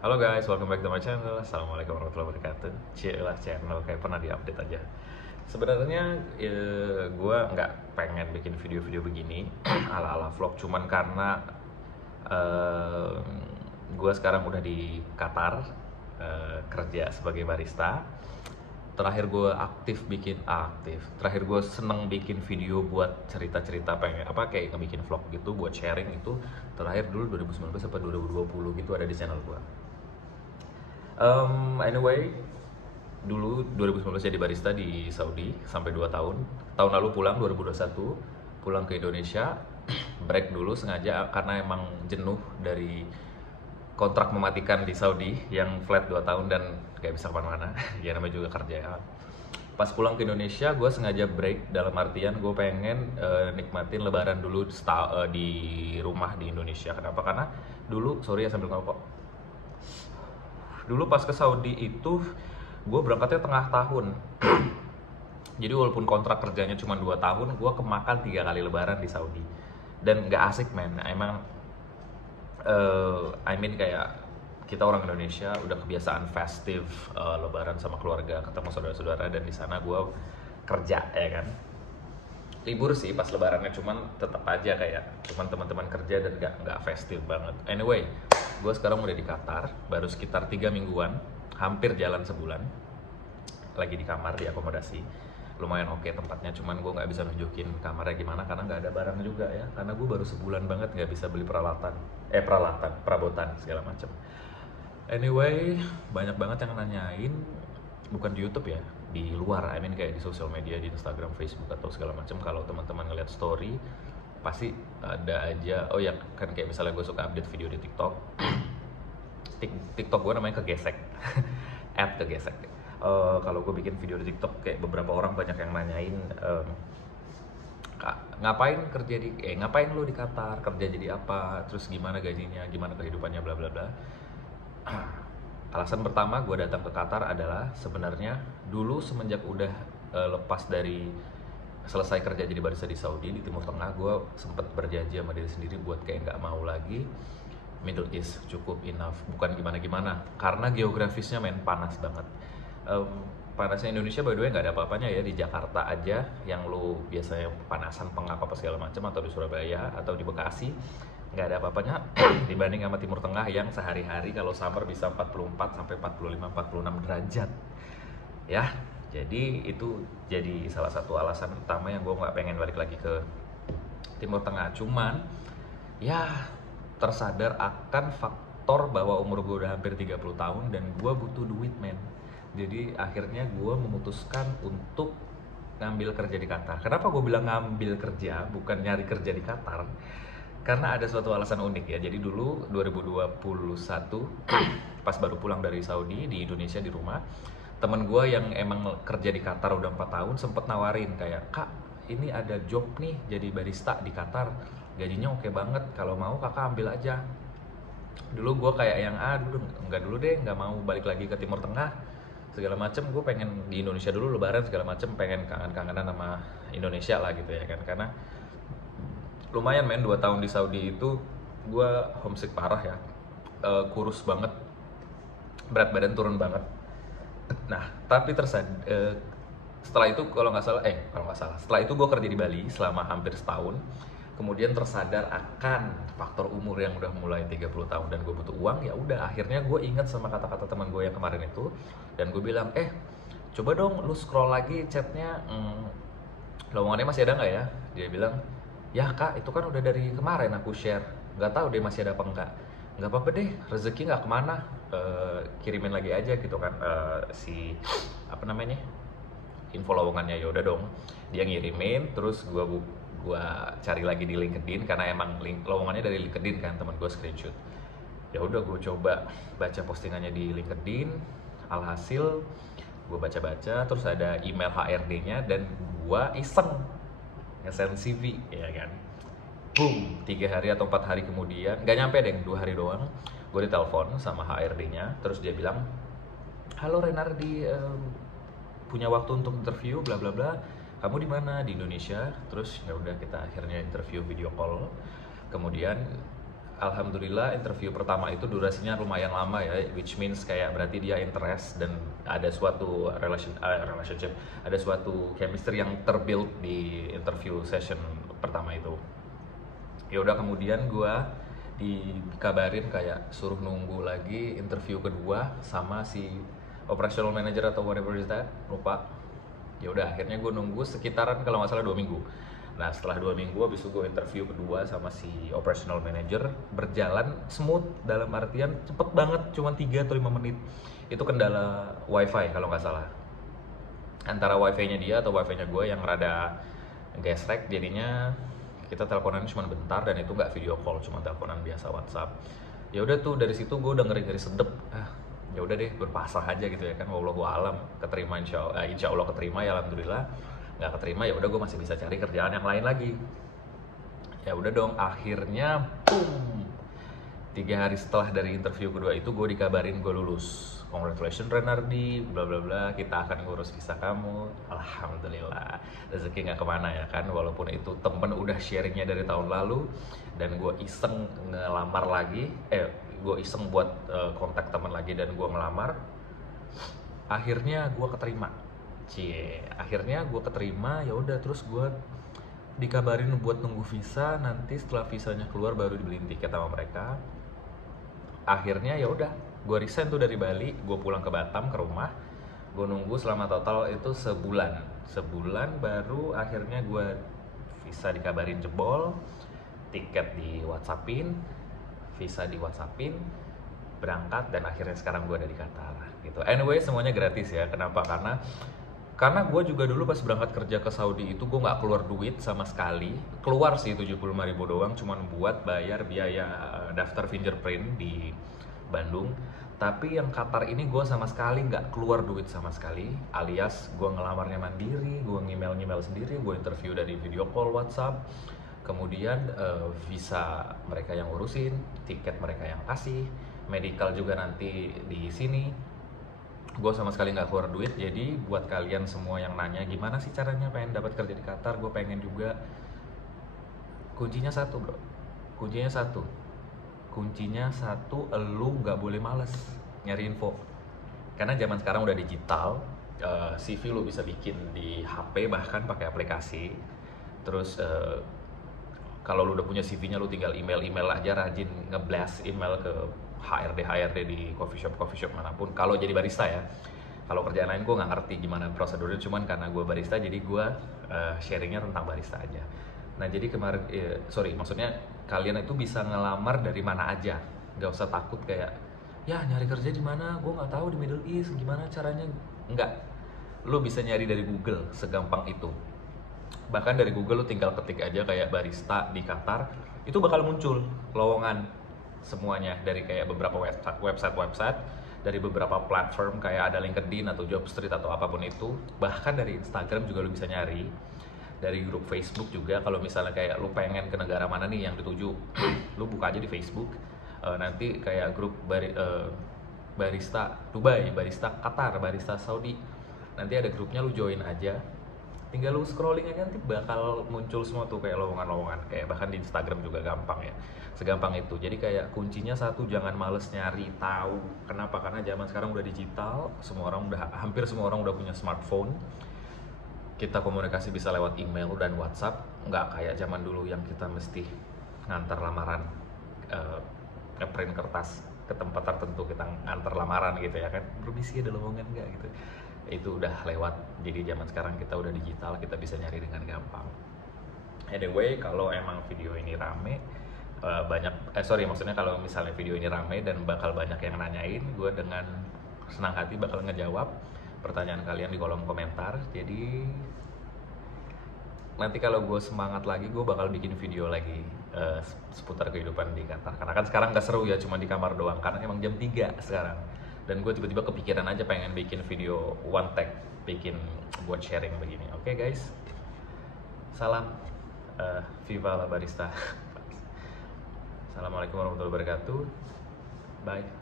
Halo guys, welcome back to my channel. Assalamualaikum warahmatullahi wabarakatuh. Cielah channel kayak pernah diupdate aja. Sebenarnya gue nggak pengen bikin video-video begini ala-ala vlog, cuman karena eh, gue sekarang udah di Qatar, kerja sebagai barista. Terakhir gue terakhir gue seneng bikin video buat cerita-cerita, pengen apa kayak ngebikin vlog gitu buat sharing itu terakhir dulu 2019 sampai 2020 gitu ada di channel gue. Anyway, dulu 2019 jadi barista di Saudi sampai 2 tahun. Tahun lalu pulang 2021, pulang ke Indonesia, break dulu sengaja karena emang jenuh dari kontrak mematikan di Saudi yang flat 2 tahun dan gak bisa kemana-mana. Ya namanya juga kerja ya. Pas pulang ke Indonesia, gue sengaja break dalam artian gue pengen nikmatin lebaran dulu di rumah di Indonesia. Kenapa? Karena dulu, sorry ya sambil ngerokok, dulu pas ke Saudi itu gue berangkatnya tengah tahun. Jadi walaupun kontrak kerjanya cuma 2 tahun, gue kemakan 3 kali lebaran di Saudi. Dan nggak asik men, emang I mean kayak kita orang Indonesia udah kebiasaan festive, lebaran sama keluarga, ketemu saudara-saudara, dan di sana gue kerja ya kan. Libur sih pas lebarannya, cuman tetap aja kayak cuman teman-teman kerja dan nggak festive banget. Anyway, gue sekarang udah di Qatar baru sekitar 3 mingguan, hampir jalan sebulan. Lagi di kamar di akomodasi, lumayan oke tempatnya, cuman gue nggak bisa nunjukin kamarnya gimana karena nggak ada barang juga ya, karena gue baru sebulan banget nggak bisa beli perabotan segala macam. Anyway, banyak banget yang nanyain, bukan di YouTube ya, di luar, I mean kayak di sosial media, di Instagram, Facebook atau segala macam. Kalau teman-teman ngeliat story, pasti ada aja. Oh ya, kan kayak misalnya gue suka update video di TikTok. TikTok gue namanya kegesek, kegesek. Kalau gue bikin video di TikTok, kayak beberapa orang banyak yang nanyain, ngapain lu di Qatar, kerja jadi apa, terus gimana gajinya, gimana kehidupannya, bla bla bla. Alasan pertama gue datang ke Qatar adalah sebenarnya dulu semenjak udah lepas dari selesai kerja jadi barista di Saudi di Timur Tengah, gue sempet berjanji sama diri sendiri buat kayak nggak mau lagi Middle East, cukup enough, bukan gimana-gimana karena geografisnya panas banget. Panasnya Indonesia by the way nggak ada apa-apanya ya, di Jakarta aja yang lu biasanya panasan pengap apa segala macam, atau di Surabaya atau di Bekasi nggak ada apa-apanya dibanding sama Timur Tengah yang sehari-hari kalau summer bisa 44 sampai 45 46 derajat ya. Jadi itu jadi salah satu alasan utama yang gue nggak pengen balik lagi ke Timur Tengah. Cuman ya tersadar akan faktor bahwa umur gue udah hampir 30 tahun dan gue butuh duit men. Jadi akhirnya gue memutuskan untuk ngambil kerja di Qatar. Kenapa gue bilang ngambil kerja, bukan nyari kerja di Qatar? Karena ada suatu alasan unik ya. Jadi dulu 2021 pas baru pulang dari Saudi di Indonesia di rumah, temen gue yang emang kerja di Qatar udah 4 tahun sempet nawarin kayak, "Kak, ini ada job nih jadi barista di Qatar, gajinya oke banget, kalau mau kakak ambil aja." Dulu gue kayak yang dulu nggak, dulu deh, nggak mau balik lagi ke Timur Tengah segala macem. Gue pengen di Indonesia dulu lebaran segala macem, pengen kangen-kangenan sama Indonesia lah gitu ya kan. Karena lumayan 2 tahun di Saudi itu gue homesick parah ya. Kurus banget, berat badan turun banget. Nah tapi setelah itu kalau nggak salah setelah itu gue kerja di Bali selama hampir setahun. Kemudian tersadar akan faktor umur yang udah mulai 30 tahun dan gue butuh uang. Ya udah, akhirnya gue ingat sama kata-kata teman gue yang kemarin itu, dan gue bilang, coba dong lu scroll lagi chatnya, lowongannya masih ada nggak ya? Dia bilang, ya kak, itu kan udah dari kemarin aku share, nggak tahu deh masih ada apa enggak. Nggak apa-apa deh, rezeki nggak kemana, kirimin lagi aja gitu kan, si apa namanya, info lowongannya. Ya udah dong, dia ngirimin, terus gua cari lagi di LinkedIn karena emang link lowongannya dari LinkedIn kan, teman gue screenshot. Ya udah, gue coba baca postingannya di LinkedIn. Alhasil gue baca-baca, terus ada email HRD-nya dan gue iseng nge-send CV ya kan. Boom, 3 hari atau 4 hari kemudian, nggak nyampe deh, 2 hari doang, gue ditelepon sama HRD-nya. Terus dia bilang, "Halo Renardi, punya waktu untuk interview bla bla bla, kamu di mana?" "Di Indonesia." Terus ya udah, kita akhirnya interview video call. Kemudian alhamdulillah interview pertama itu durasinya lumayan lama ya, which means kayak berarti dia interest dan ada suatu relationship, ada suatu chemistry yang terbuild di interview session pertama itu. Ya udah, kemudian gue dikabarin kayak suruh nunggu lagi interview kedua sama si operational manager atau whatever is that, lupa. Ya udah, akhirnya gue nunggu sekitaran kalau nggak salah 2 minggu. Nah setelah 2 minggu habis itu gue interview kedua sama si operational manager, berjalan smooth dalam artian cepet banget, cuma 3 atau 5 menit. Itu kendala wifi kalau nggak salah, antara wifi-nya dia atau wifi-nya gue yang rada gesrek, jadinya kita teleponan cuma bentar dan itu nggak video call, cuma teleponan biasa WhatsApp. Ya udah tuh, dari situ gue udah ngeri-ngeri sedep. Ya udah deh, berpasrah aja gitu ya kan, wallahu alam, keterima insya Allah keterima ya alhamdulillah, nggak keterima ya udah gue masih bisa cari kerjaan yang lain lagi. Ya udah dong, akhirnya boom, 3 hari setelah dari interview kedua itu gue dikabarin gue lulus. Congratulations Renardi, bla bla bla, kita akan ngurus visa kamu. Alhamdulillah, rezeki nggak kemana ya kan, walaupun itu temen udah sharingnya dari tahun lalu dan gue iseng ngelamar lagi, gue iseng buat kontak temen lagi dan gue ngelamar. Akhirnya gue keterima, akhirnya gue keterima. Ya udah, terus gue dikabarin buat nunggu visa, nanti setelah visanya keluar baru dibeliin tiket sama mereka. Akhirnya ya udah, gue resign tuh dari Bali, gue pulang ke Batam ke rumah. Gue nunggu selama total itu sebulan baru akhirnya gue visa dikabarin jebol, tiket di WhatsAppin, visa di WhatsAppin, berangkat, dan akhirnya sekarang gue ada di Qatar gitu. Anyway, semuanya gratis ya. Kenapa? Karena gue juga dulu pas berangkat kerja ke Saudi itu gue nggak keluar duit sama sekali. Keluar sih 75.000 doang, cuman buat bayar biaya daftar fingerprint di Bandung. Tapi yang Qatar ini gue sama sekali nggak keluar duit sama sekali, alias gue ngelamarnya mandiri, gue ngemail sendiri, gue interview dari video call WhatsApp, kemudian visa mereka yang ngurusin, tiket mereka yang kasih, medical juga nanti di sini. Gue sama sekali nggak keluar duit. Jadi buat kalian semua yang nanya gimana sih caranya pengen dapat kerja di Qatar, gue pengen juga. Kuncinya satu bro, kuncinya satu, lu nggak boleh males nyari info. Karena zaman sekarang udah digital, CV lu bisa bikin di HP bahkan pakai aplikasi. Terus kalau lu udah punya CV-nya, lu tinggal email aja, rajin ngeblast email ke HRD di coffee shop manapun. Kalau jadi barista ya, kalau kerjaan lain gue nggak ngerti gimana prosedurnya, cuman karena gue barista jadi gue sharingnya tentang barista aja. Nah jadi kemarin, maksudnya kalian itu bisa ngelamar dari mana aja, nggak usah takut kayak ya nyari kerja di mana, gue nggak tahu di Middle East gimana caranya. Nggak, lu bisa nyari dari Google, segampang itu. Bahkan dari Google lu tinggal ketik aja kayak barista di Qatar, itu bakal muncul lowongan semuanya dari kayak beberapa website, dari beberapa platform kayak ada LinkedIn atau Jobstreet atau apapun itu. Bahkan dari Instagram juga lu bisa nyari, dari grup Facebook juga. Kalau misalnya kayak lu pengen ke negara mana nih yang dituju, lu buka aja di Facebook, nanti kayak grup barista Dubai, barista Qatar, barista Saudi, nanti ada grupnya, lu join aja, tinggal lu scrolling aja nanti bakal muncul semua tuh kayak lowongan-lowongan. Kayak bahkan di Instagram juga gampang ya, segampang itu. Jadi kayak kuncinya satu, jangan males nyari tahu. Kenapa? Karena zaman sekarang udah digital, hampir semua orang udah punya smartphone. Kita komunikasi bisa lewat email dan WhatsApp, nggak kayak zaman dulu yang kita mesti ngantar lamaran, print kertas ke tempat tertentu, kita ngantar lamaran gitu ya kan, permisi ada lowongan nggak gitu. Itu udah lewat. Jadi zaman sekarang kita udah digital, kita bisa nyari dengan gampang. Anyway, kalau emang video ini rame, maksudnya kalau misalnya video ini rame dan bakal banyak yang nanyain, gue dengan senang hati bakal ngejawab pertanyaan kalian di kolom komentar. Jadi nanti kalau gue semangat lagi, gue bakal bikin video lagi seputar kehidupan di Qatar. Karena kan sekarang gak seru ya, cuma di kamar doang, karena emang jam 3 sekarang. Dan gue tiba-tiba kepikiran aja pengen bikin video one take, bikin buat sharing begini. Oke guys, salam, Viva la Barista. Assalamualaikum warahmatullahi wabarakatuh. Bye.